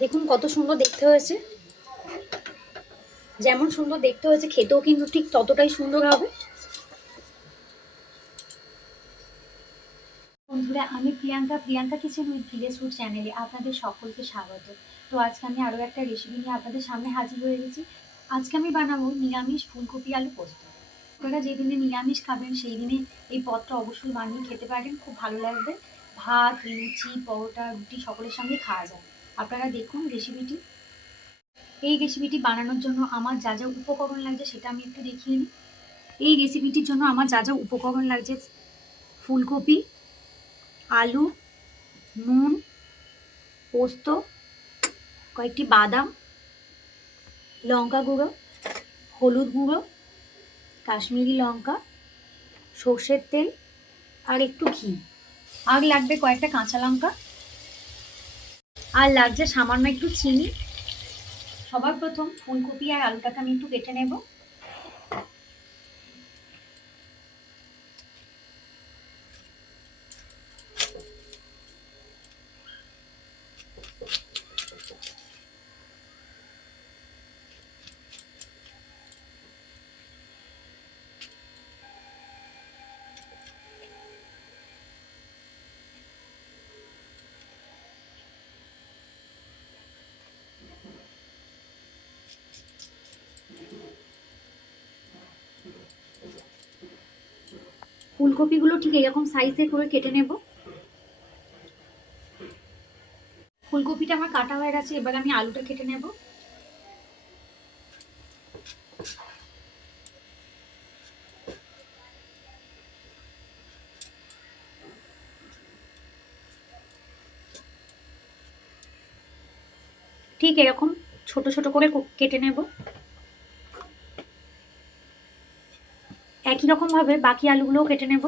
দেখুন কত সুন্দর দেখতে হয়েছে। যেমন সুন্দর দেখতে হয়েছে খেতেও কিন্তু ঠিক ততটাই সুন্দর হবে। বন্ধুরা, আমি Priyanka kitchen with village food চ্যানেলে আপনাদের সকলকে স্বাগত। তো আজকে আমি আরও একটা রেসিপি নিয়ে আপনাদের সামনে হাজির হয়ে গেছি। আজকে আমি বানাবো নিরামিষ ফুলকপি আলু পোস্ত। আপনারা যেদিনে নিরামিষ খাবেন সেই দিনে এই পদটা অবশ্যই বানিয়ে খেতে পারেন, খুব ভালো লাগবে। ভাত, লুচি, পরোটা, রুটি সকলের সঙ্গে খাওয়া যায়। আপনারা দেখুন রেসিপিটি। এই রেসিপিটি বানানোর জন্য আমার যা যা উপকরণ লাগছে সেটা আমি একটু দেখিয়ে নিই। এই রেসিপিটির জন্য আমার যা যা উপকরণ লাগছে: ফুলকপি, আলু, নুন, পোস্ত, কয়েকটি বাদাম, লঙ্কা গুঁড়ো, হলুদ গুঁড়ো, কাশ্মীরি লঙ্কা, সর্ষের তেল আর একটু ঘি। আর লাগবে কয়েকটা কাঁচা লঙ্কা, আর লাগছে সামান্য একটু চিনি। সবার প্রথম ফুলকপি আর আলুটাকে আমি একটু কেটে নেব। ফুলকপিগুলো ঠিক এরকম সাইজে করে কেটে নেব। ফুলকপিটা আমার কাটা হয়ে গেছে, এবার আমি আলুটা কেটে নেব। ঠিক এরকম ছোট ছোট করে কেটে নেব। একই রকম ভাবে বাকি আলুগুলোও কেটে নেব।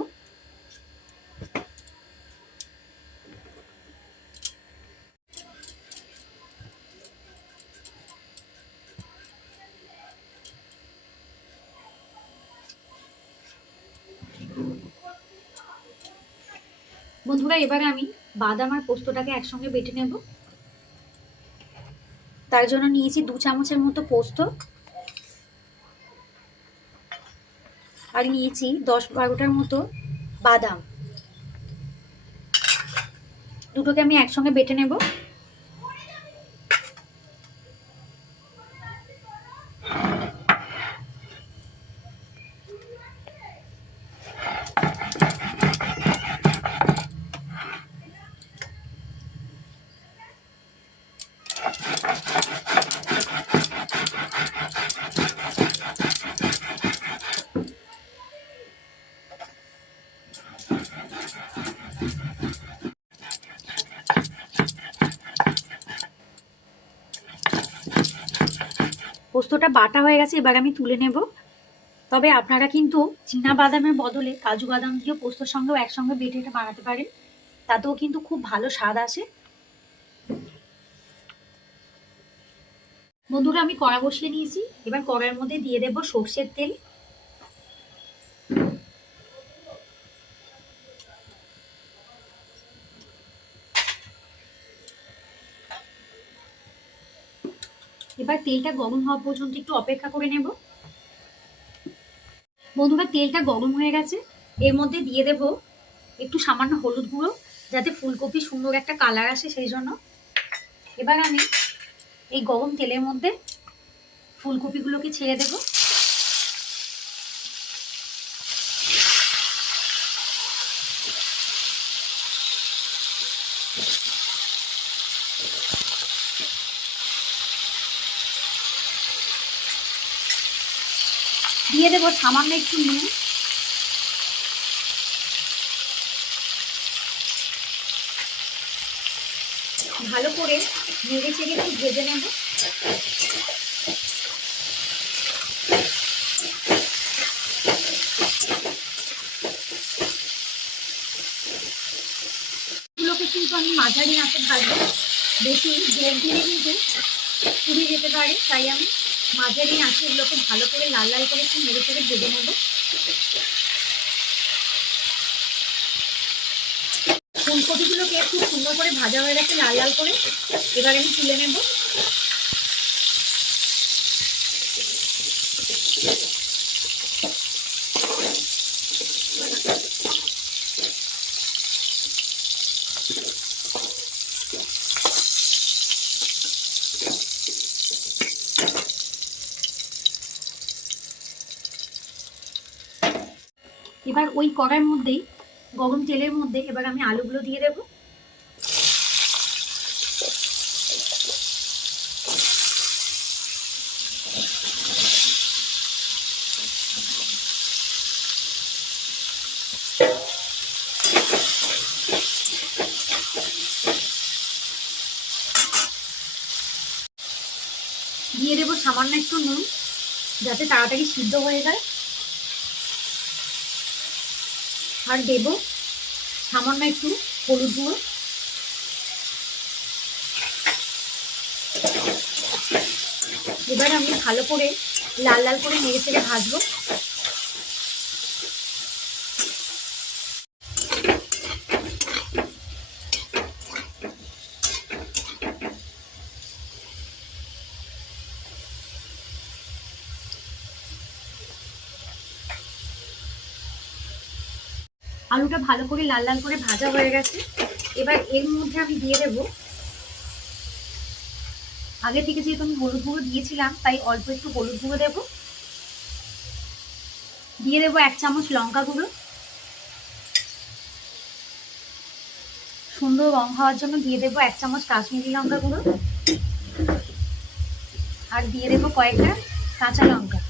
বন্ধুরা, এবারে আমি বাদাম আর পোস্তটাকে একসঙ্গে বেটে নেব। তার জন্য নিয়েছি 2 চামচের মতো পোস্ত, আর নিয়েছি 10-12টার মতো বাদাম। দুটোকে আমি একসঙ্গে বেটে নেব। পোস্তটা বাটা হয়ে গেছে, এবার আমি তুলে নেব। তবে আপনারা কিন্তু চীনা বাদামের বদলে কাজু বাদাম দিয়েও পোস্তর সঙ্গেও একসঙ্গে বেটে এটা বানাতে পারেন, তাতেও কিন্তু খুব ভালো স্বাদ আসে। বন্ধুরা, আমি কড়া বসিয়ে নিয়েছি। এবার কড়ার মধ্যে দিয়ে দেব সর্ষের তেল। এবার তেলটা গরম হওয়া পর্যন্ত একটু অপেক্ষা করে নেব। বন্ধুরা, তেলটা গরম হয়ে গেছে, এর মধ্যে দিয়ে দেব একটু সামান্য হলুদ গুঁড়ো, যাতে ফুলকপি সুন্দর একটা কালার আসে সেই জন্য। এবার আমি এই গরম তেলের মধ্যে ফুলকপিগুলোকে ছেড়ে দেব। দিয়ে দেব সামান্য একটু নুন। ভালো করে নেড়ে চেড়ে একটু ভেজে নেব। এগুলোকে কিন্তু আমি মাঝারি আঁচে ভাজবো, বেশি জোর দিলে কিন্তু পুড়ে যেতে পারে, তাই আমি মাঝারি আঁচে এগুলোকে ভালো করে লাল লাল করে একটু নেড়ে চেড়ে ভেজে নেব। ফুলকপিগুলোকে খুব সুন্দর সুন্দর করে ভাজা হয়ে গেছে লাল লাল করে। এবার আমি তুলে নেব। এবার ওই কড়াইয়ের মধ্যেই গরম তেলের মধ্যে এবার আমি আলুগুলো দিয়ে দেব। দিয়ে দেবো সামান্য একটু নুন, যাতে তাড়াতাড়ি সিদ্ধ হয়ে যায়। আর দেব সামান্য একটু হলুদ গুঁড়ো। এবার আমি ভালো করে লাল লাল করে নেড়ে চেড়ে ভাজবো। আলুটা ভালো করে লাল লাল করে ভাজা হয়ে গেছে। এবার এর মধ্যে আমি দিয়ে দেব, আগে থেকে যেহেতু আমি হলুদ গুঁড়ো দিয়েছিলাম তাই অল্প একটু হলুদ গুঁড়ো দেব। দিয়ে দেবো 1 চামচ লঙ্কা গুঁড়ো। সুন্দর রং হওয়ার জন্য দিয়ে দেবো 1 চামচ কাশ্মীরি লঙ্কা গুঁড়ো। আর দিয়ে দেবো কয়েকটা কাঁচা লঙ্কা।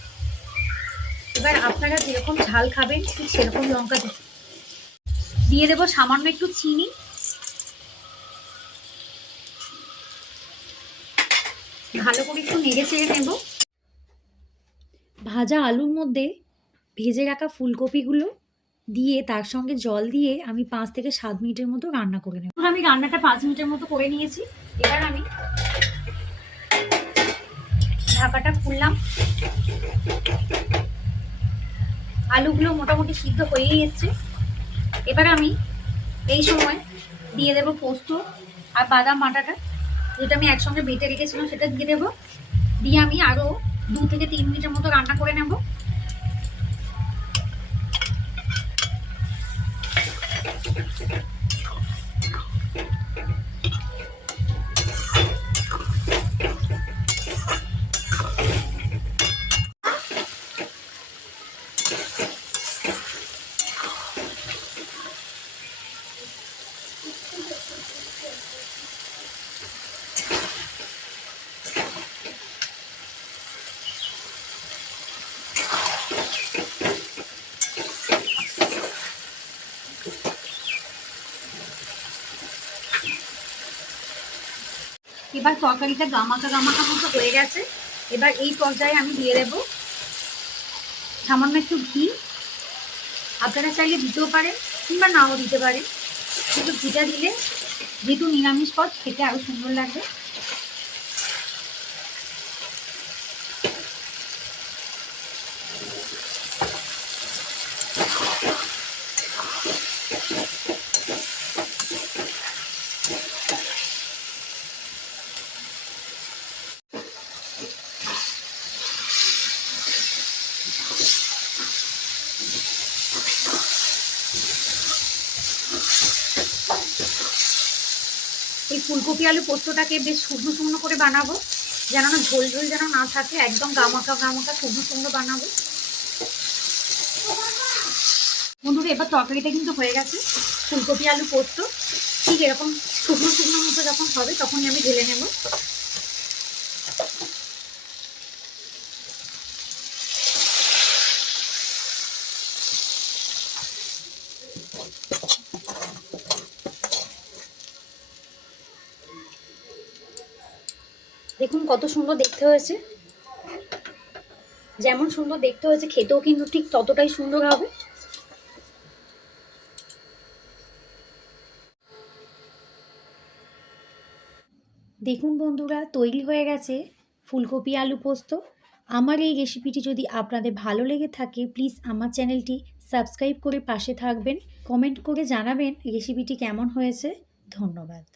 এবার আপনারা যেরকম ঝাল খাবেন ঠিক সেরকম লঙ্কা দিয়ে দেবো সামান্য একটু চিনি। ভালো করে একটু নেড়ে চেড়ে নেব। ভাজা আলুর মধ্যে ভেজে রাখা ফুলকপিগুলো দিয়ে তার সঙ্গে জল দিয়ে আমি 5 থেকে 7 মিনিটের মতো রান্না করে নেব। আমি রান্নাটা 5 মিনিটের মতো করে নিয়েছি। এবার আমি ঢাকাটা খুললাম। আলুগুলো মোটামুটি সিদ্ধ হয়েই এসছে। এবার আমি এই সময় দিয়ে দেব পোস্ত আর বাদাম বাটাটা, যেটা আমি একসঙ্গে বেটে রেখেছিলাম সেটা দিয়ে দেবো। দিয়ে আমি আরও 2 থেকে 3 মিনিটের মতো রান্না করে নেব। এবার তরকারিটা গামাকা গামাকা মতো হয়ে গেছে। এবার এই পর্যায়ে আমি দিয়ে দেব সামান্য একটু ঘি। আপনারা চাইলে দিতেও পারেন কিংবা নাও দিতে পারেন, কিন্তু ঘিটা দিলে যেহেতু নিরামিষ পদ খেতে আরও সুন্দর লাগবে। এই ফুলকপি আলু পোস্তটাকে বেশ শুকনো শুকনো করে বানাবো, যেন না ঝোল ঝোল যেন না থাকে, একদম গামাকা গামাকা শুকনো শুকনো বানাবো। বন্ধুরা এবার তরকারিটা কিন্তু হয়ে গেছে। ফুলকপি আলু পোস্ত ঠিক এরকম শুকনো শুকনো মতো যখন হবে তখনই আমি ঢেলে নেব। দেখুন কত সুন্দর দেখতে হয়েছে। যেমন সুন্দর দেখতে হয়েছে খেতেও কিন্তু ঠিক ততটাই সুন্দর হবে। দেখুন বন্ধুরা তৈরি হয়ে গেছে ফুলকপি আলু পোস্ত। আমার এই রেসিপিটি যদি আপনাদের ভালো লেগে থাকে প্লিজ আমার চ্যানেলটি সাবস্ক্রাইব করে পাশে থাকবেন। কমেন্ট করে জানাবেন রেসিপিটি কেমন হয়েছে। ধন্যবাদ।